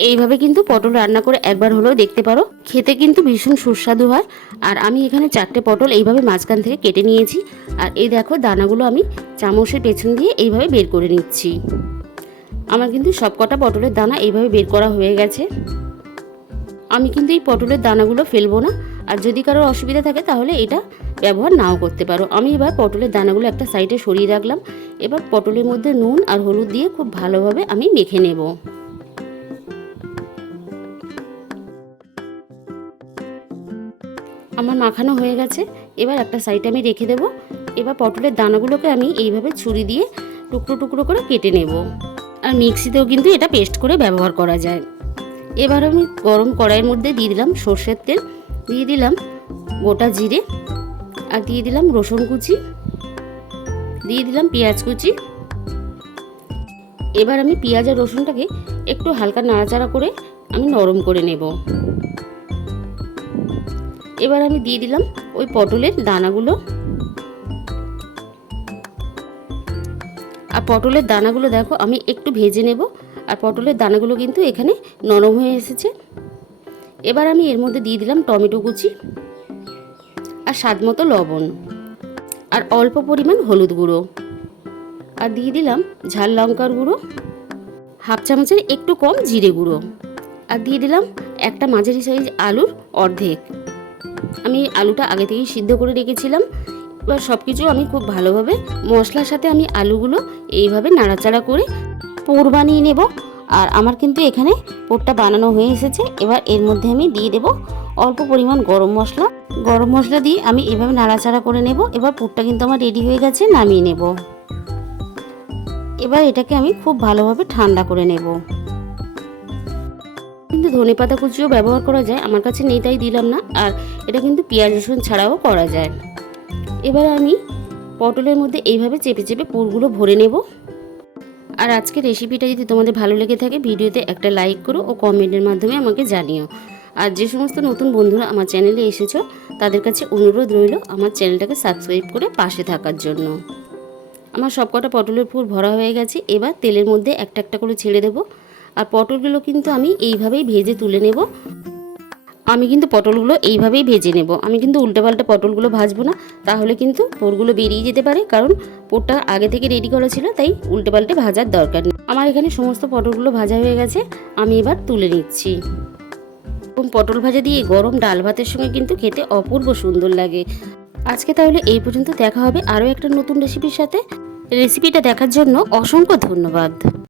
এইভাবে কিন্তু পটল রান্না করে একবার হলেও দেখতে পারো। খেতে কিন্তু ভীষণ সুস্বাদু হয়। আর আমি এখানে চারটে পটল এইভাবে মাঝখান থেকে কেটে নিয়েছি। আর এই দেখো দানাগুলো আমি চামচের পেছন দিয়ে এইভাবে বের করে নিচ্ছি। আমার কিন্তু সব কটা পটলের দানা এইভাবে বের করা হয়ে গেছে। আমি কিন্তু এই পটলের দানাগুলো ফেলব না। আর যদি কারোর অসুবিধা থাকে তাহলে এটা ব্যবহার নাও করতে পারো। আমি এবার পটলের দানাগুলো একটা সাইডে সরিয়ে রাখলাম। এবার পটলের মধ্যে নুন আর হলুদ দিয়ে খুব ভালোভাবে আমি মেখে নেব। আমার মাখানো হয়ে গেছে। এবার একটা সাইডে আমি রেখে দেবো। এবার পটলের দানাগুলোকে আমি এইভাবে ছুরি দিয়ে টুকরো টুকরো করে কেটে নেব। আর মিক্সিতেও কিন্তু এটা পেস্ট করে ব্যবহার করা যায়। এবার আমি গরম কড়াইয়ের মধ্যে দিয়ে দিলাম সর্ষের তেল। দিয়ে দিলাম গোটা জিরে। আর দিয়ে দিলাম রসুন কুচি। দিয়ে দিলাম পেঁয়াজ কুচি। এবার আমি পেঁয়াজ আর রসুনটাকে একটু হালকা নাড়াচাড়া করে আমি নরম করে নেব। এবার আমি দিয়ে দিলাম ওই পটলের দানাগুলো। আর পটলের দানাগুলো দেখো, আমি একটু ভেজে নেব। আর পটলের দানাগুলো কিন্তু এখানে নরম হয়ে এসেছে। এবার আমি এর মধ্যে দিয়ে দিলাম টমেটো কুচি আর স্বাদ মতো লবণ। আর অল্প পরিমাণ হলুদ গুঁড়ো। আর দিয়ে দিলাম ঝাল লঙ্কার গুঁড়ো। হাফ চামচের একটু কম জিরে গুঁড়ো। আর দিয়ে দিলাম একটা মাঝারি সাইজ আলুর অর্ধেক। আমি আলুটা আগে থেকেই সিদ্ধ করে রেখেছিলাম। এবার সব কিছু আমি খুব ভালোভাবে মশলার সাথে আমি আলুগুলো এইভাবে নাড়াচাড়া করে পোর বানিয়ে নেব। আর আমার কিন্তু এখানে পোরটা বানানো হয়ে এসেছে। এবার এর মধ্যে আমি দিয়ে দেব অল্প পরিমাণ গরম মশলা। গরম মশলা দিয়ে আমি এভাবে নাড়াচাড়া করে নেব। এবার পুরটা কিন্তু আমার রেডি হয়ে গেছে, নামিয়ে নেব। এবার এটাকে আমি খুব ভালোভাবে ঠান্ডা করে নেব। কিন্তু ধনে পাতা কুচিও ব্যবহার করা যায়, আমার কাছে নেই তাই দিলাম না, আর এটা কিন্তু পেঁয়াজ রসুন ছাড়াও করা যায়। এবার আমি পটলের মধ্যে এইভাবে চেপে চেপে পুরগুলো ভরে নেব। আর আজকে রেসিপিটা যদি তোমাদের ভালো লেগে থাকে, ভিডিওতে একটা লাইক করো ও কমেন্টের মাধ্যমে আমাকে জানিও। আর যে সমস্ত নতুন বন্ধুরা আমার চ্যানেলে এসেছ, তাদের কাছে অনুরোধ রইল আমার চ্যানেলটাকে সাবস্ক্রাইব করে পাশে থাকার জন্য। আমার সবকটা পটলের ফুল ভরা হয়ে গেছে, এবার তেলের মধ্যে একটা একটা করে ছেড়ে দেবো। আর পটলগুলো কিন্তু আমি এইভাবেই ভেজে তুলে নেব। আমি কিন্তু পটলগুলো এইভাবেই ভেজে নেব। আমি কিন্তু উল্টোপাল্টা পটলগুলো ভাজবো না, তাহলে কিন্তু পোরগুলো বেরিয়ে যেতে পারে, কারণ পোরটা আগে থেকে রেডি করা ছিল, তাই উল্টোপাল্টে ভাজার দরকার নেই। আমার এখানে সমস্ত পটলগুলো ভাজা হয়ে গেছে, আমি এবার তুলে নিচ্ছি। এবং পটল ভাজা দিয়ে গরম ডাল ভাতের সঙ্গে কিন্তু খেতে অপূর্ব সুন্দর লাগে। আজকে তাহলে এই পর্যন্ত দেখা হবে আরও একটা নতুন রেসিপির সাথে। রেসিপিটা দেখার জন্য অসংখ্য ধন্যবাদ।